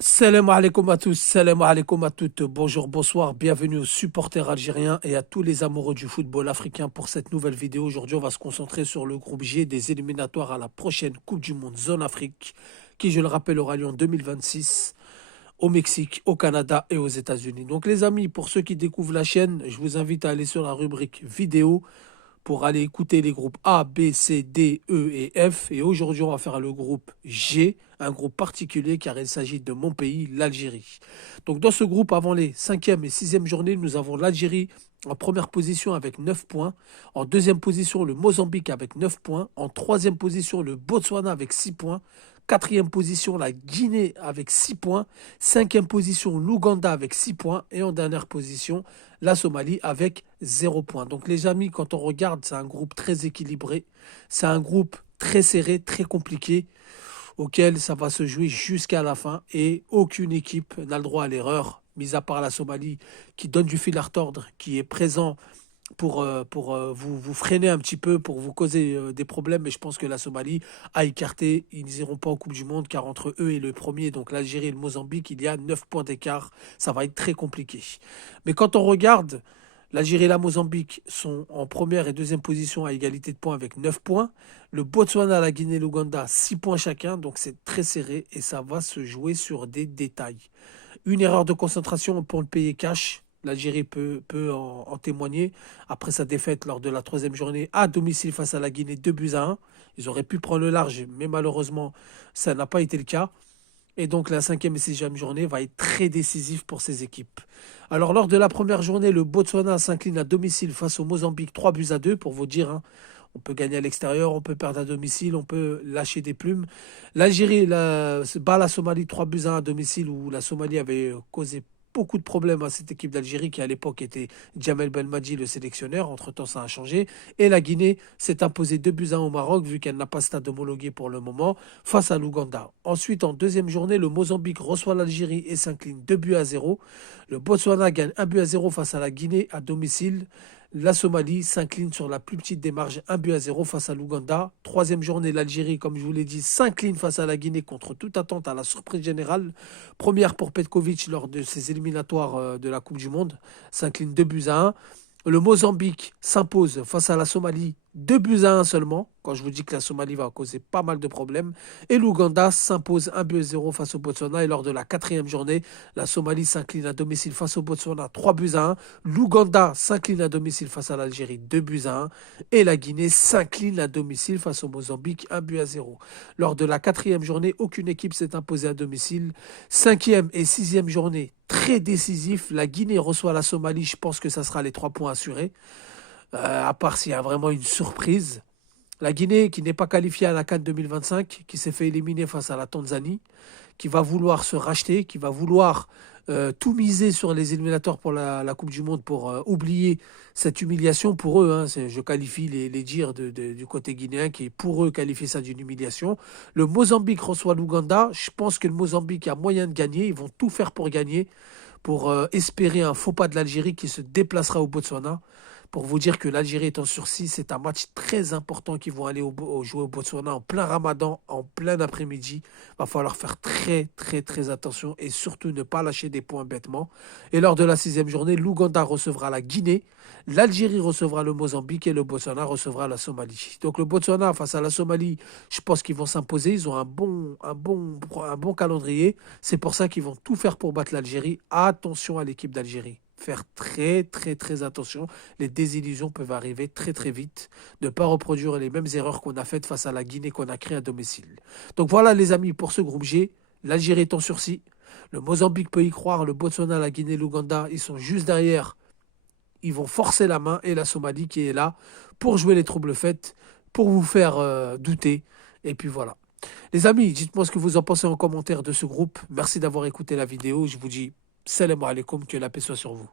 Salam alaikum à tous, salam alaikum à toutes, bonjour, bonsoir, bienvenue aux supporters algériens et à tous les amoureux du football africain pour cette nouvelle vidéo. Aujourd'hui, on va se concentrer sur le groupe G des éliminatoires à la prochaine Coupe du Monde Zone Afrique, qui, je le rappelle, aura lieu en 2026 au Mexique, au Canada et aux États-Unis. Donc les amis, pour ceux qui découvrent la chaîne, je vous invite à aller sur la rubrique vidéo pour aller écouter les groupes A, B, C, D, E et F. Et aujourd'hui, on va faire le groupe G, un groupe particulier car il s'agit de mon pays, l'Algérie. Donc dans ce groupe, avant les 5e et 6e journées, nous avons l'Algérie en première position avec 9 points. En deuxième position, le Mozambique avec 9 points. En troisième position, le Botswana avec 6 points. Quatrième position, la Guinée avec 6 points. Cinquième position, l'Ouganda avec 6 points. Et en dernière position, la Somalie avec 0 points. Donc les amis, quand on regarde, c'est un groupe très équilibré. C'est un groupe très serré, très compliqué, auquel ça va se jouer jusqu'à la fin. Et aucune équipe n'a le droit à l'erreur, mis à part la Somalie, qui donne du fil à retordre, qui est présent pour vous freiner un petit peu, pour vous causer des problèmes. Mais je pense que la Somalie a écarté. Ils n'iront pas en Coupe du Monde car entre eux et le premier, donc l'Algérie et le Mozambique, il y a 9 points d'écart. Ça va être très compliqué. Mais quand on regarde, l'Algérie et la Mozambique sont en première et deuxième position à égalité de points avec 9 points. Le Botswana, la Guinée et l'Ouganda, 6 points chacun. Donc c'est très serré et ça va se jouer sur des détails. Une erreur de concentration pour le payer cash. L'Algérie peut en témoigner. Après sa défaite lors de la troisième journée à domicile face à la Guinée, 2 buts à 1. Ils auraient pu prendre le large, mais malheureusement, ça n'a pas été le cas. Et donc la cinquième et sixième journée va être très décisive pour ces équipes. Alors lors de la première journée, le Botswana s'incline à domicile face au Mozambique 3 buts à 2 pour vous dire. On peut gagner à l'extérieur, on peut perdre à domicile, on peut lâcher des plumes. L'Algérie bat la Somalie 3 buts à 1 à domicile où la Somalie avait causé beaucoup de problèmes à cette équipe d'Algérie qui à l'époque était Djamel Belmadi le sélectionneur. Entre-temps, ça a changé. Et la Guinée s'est imposée 2 buts à 1 au Maroc vu qu'elle n'a pas stade homologué pour le moment face à l'Ouganda. Ensuite, en deuxième journée, le Mozambique reçoit l'Algérie et s'incline 2 buts à 0. Le Botswana gagne 1 but à 0 face à la Guinée à domicile. La Somalie s'incline sur la plus petite des marges, 1 but à 0 face à l'Ouganda. Troisième journée, l'Algérie, comme je vous l'ai dit, s'incline face à la Guinée contre toute attente à la surprise générale. Première pour Petkovic lors de ses éliminatoires de la Coupe du Monde, s'incline 2 buts à 1. Le Mozambique s'impose face à la Somalie 2 buts à 1 seulement, quand je vous dis que la Somalie va causer pas mal de problèmes. Et l'Ouganda s'impose 1 but à 0 face au Botswana. Et lors de la quatrième journée, la Somalie s'incline à domicile face au Botswana 3 buts à 1. L'Ouganda s'incline à domicile face à l'Algérie 2 buts à 1. Et la Guinée s'incline à domicile face au Mozambique 1 but à 0. Lors de la quatrième journée, aucune équipe s'est imposée à domicile. Cinquième et sixième journée, très décisif. La Guinée reçoit la Somalie. Je pense que ça sera les 3 points assurés. À part s'il y a vraiment une surprise. La Guinée, qui n'est pas qualifiée à la CAN 2025, qui s'est fait éliminer face à la Tanzanie, qui va vouloir se racheter, qui va vouloir tout miser sur les éliminateurs pour la Coupe du Monde pour oublier cette humiliation pour eux. Hein, je qualifie les dires du côté guinéen qui est pour eux qualifier ça d'une humiliation. Le Mozambique reçoit l'Ouganda. Je pense que le Mozambique a moyen de gagner. Ils vont tout faire pour gagner, pour espérer un faux pas de l'Algérie qui se déplacera au Botswana. Pour vous dire que l'Algérie est en sursis, c'est un match très important qu'ils vont aller jouer au Botswana en plein ramadan, en plein après-midi. Il va falloir faire très très très attention et surtout ne pas lâcher des points bêtement. Et lors de la sixième journée, l'Ouganda recevra la Guinée, l'Algérie recevra le Mozambique et le Botswana recevra la Somalie. Donc le Botswana face à la Somalie, je pense qu'ils vont s'imposer. Ils ont un bon calendrier. C'est pour ça qu'ils vont tout faire pour battre l'Algérie. Attention à l'équipe d'Algérie, faire très très très attention. Les désillusions peuvent arriver très très vite. Ne pas reproduire les mêmes erreurs qu'on a faites face à la Guinée qu'on a créée à domicile. Donc voilà les amis pour ce groupe G. L'Algérie est en sursis. Le Mozambique peut y croire. Le Botswana, la Guinée, l'Ouganda, ils sont juste derrière. Ils vont forcer la main. Et la Somalie qui est là pour jouer les troubles faits, pour vous faire douter. Et puis voilà. Les amis, dites-moi ce que vous en pensez en commentaire de ce groupe. Merci d'avoir écouté la vidéo. Je vous dis salam alaikum, que la paix soit sur vous.